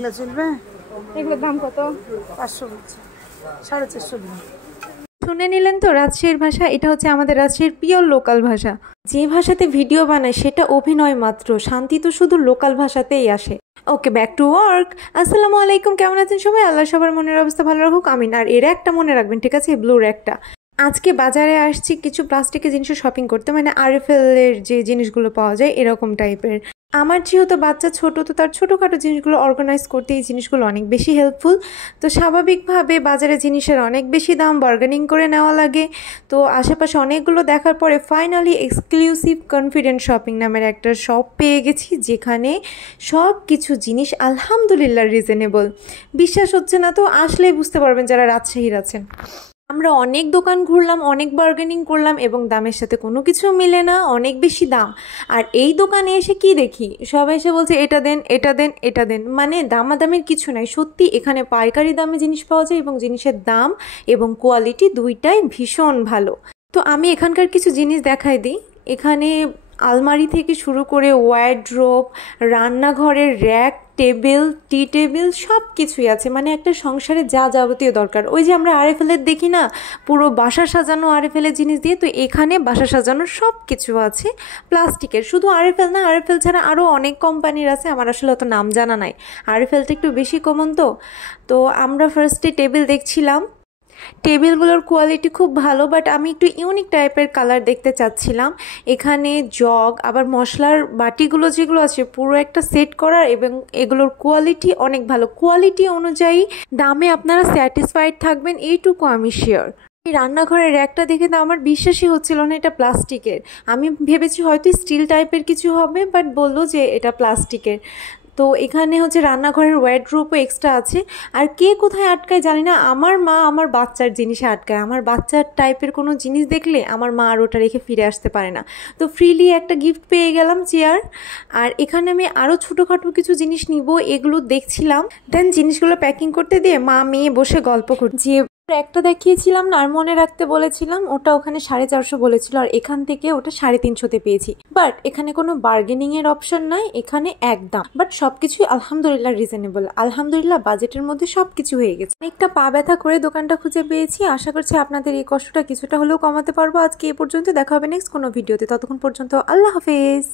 এগুলো চলবে? এগুলোর দাম কত? 500 বলছে, 450 দিন। শুনে নিলেন তো রাজশাহীর ভাষা। এটা হচ্ছে আমাদের রাজশাহীর পিওর লোকাল ভাষা। যে ভাষাতে ভিডিও বানায় সেটা অভিনয় মাত্র, শান্তি তো শুধু লোকাল ভাষাতেই আসে। ওকে, ব্যাক টু ওয়ার্ক। আসসালামু আলাইকুম, কেমন আছেন সবাই? আল্লাহ সবার মনের অবস্থা ভালো রাখুক, আমিন। আর এর একটা মনে রাখবেন, ঠিক আছে? ব্লুর একটা। আজকে বাজারে আসছি কিছু প্লাস্টিকের জিনিস শপিং করতে, মানে আরএফএল এর যে জিনিসগুলো পাওয়া যায় এরকম টাইপের। আমার যেহেতু বাচ্চা ছোট, তো তার ছোটোখাটো জিনিসগুলো অর্গানাইজ করতে এই জিনিসগুলো অনেক বেশি হেল্পফুল। তো স্বাভাবিকভাবে বাজারে জিনিসের অনেক বেশি দাম, বার্গেনিং করে নেওয়া লাগে। তো আশেপাশে অনেকগুলো দেখার পরে ফাইনালি এক্সক্লুসিভ কনফিডেন্ট শপিং নামের একটা শপ পেয়ে গেছি, যেখানে সব কিছু জিনিস আলহামদুলিল্লাহ রিজনেবল। বিশ্বাস হচ্ছে না তো? আসলেই বুঝতে পারবেন যারা রাজশাহীর আছেন। আমরা অনেক দোকান ঘুরলাম, অনেক বার্গেনিং করলাম এবং দামের সাথে কোনো কিছু মিলে না, অনেক বেশি দাম। আর এই দোকানে এসে কি দেখি, সবাই এসে বলছে এটা দেন, এটা দেন, এটা দেন। মানে দামাদামের কিছু নাই। সত্যি এখানে পাইকারি দামে জিনিস পাওয়া যায় এবং জিনিসের দাম এবং কোয়ালিটি দুইটাই ভীষণ ভালো। তো আমি এখানকার কিছু জিনিস দেখাই দিই। এখানে আলমারি থেকে শুরু করে ওয়ারড্রোব, রান্নাঘরের র্যাক, টেবিল, টি টেবিল সব কিছুই আছে। মানে একটা সংসারে যা যাবতীয় দরকার, ওই যে আমরা আরএফএলের দেখি না, পুরো বাসা সাজানো আরএফএলের জিনিস দিয়ে, তো এখানে বাসা সাজানোর সব কিছু আছে প্লাস্টিকের। শুধু আরএফএল না, আরএফএল ছাড়া আরও অনেক কোম্পানির আছে, আমার আসলে অত নাম জানা নাই। আরএফএলটা একটু বেশি কমন। তো আমরা ফার্স্টে টেবিল দেখছিলাম। টেবিলগুলোর কোয়ালিটি খুব ভালো, বাট আমি একটু ইউনিক টাইপের কালার দেখতে চাচ্ছিলাম। এখানে জগ, আবার মশলার বাটিগুলো যেগুলো আছে পুরো একটা সেট করার, এবং এগুলোর কোয়ালিটি অনেক ভালো। কোয়ালিটি অনুযায়ী দামে আপনারা স্যাটিসফাইড থাকবেন, এইটুকু আমি শিওর। এই রান্নাঘরের র্যাকটা দেখে তো আমার বিশ্বাসই হচ্ছিল না এটা প্লাস্টিকের। আমি ভেবেছি হয়তো স্টিল টাইপের কিছু হবে, বাট বললো যে এটা প্লাস্টিকের। তো এখানে হচ্ছে রান্নাঘরের ওয়ারড্রোবও এক্সট্রা আছে। আর কে কোথায় আটকায় জানি না, আমার মা আমার বাচ্চার জিনিসে আটকায়। আমার বাচ্চার টাইপের কোনো জিনিস দেখলে আমার মা আর ওটা রেখে ফিরে আসতে পারে না। তো ফ্রিলি একটা গিফট পেয়ে গেলাম, চেয়ার। আর এখানে আমি আরও ছোটোখাটো কিছু জিনিস নিব, এগুলো দেখছিলাম। দেন জিনিসগুলো প্যাকিং করতে দিয়ে মা মেয়ে বসে গল্প করছি। একটা দেখিয়েছিলাম না, আর মনে রাখতে বলেছিলাম, ওটা ওখানে 450 বলেছিল, আর এখান থেকে ওটা 350-তে পেয়েছি। বাট এখানে কোনো বার্গেনিং এর অপশন নাই, এখানে একদম। বাট সবকিছুই আলহামদুলিল্লাহ রিজনেবল। আলহামদুলিল্লাহ বাজেটের মধ্যে সবকিছু হয়ে গেছে। একটা পা ব্যথা করে দোকানটা খুঁজে পেয়েছি। আশা করছি আপনাদের এই কষ্টটা কিছুটা হলেও কমাতে পারবো। আজকে এ পর্যন্ত, দেখা হবে নেক্সট কোনো ভিডিওতে। ততক্ষণ পর্যন্ত আল্লাহ হাফেজ।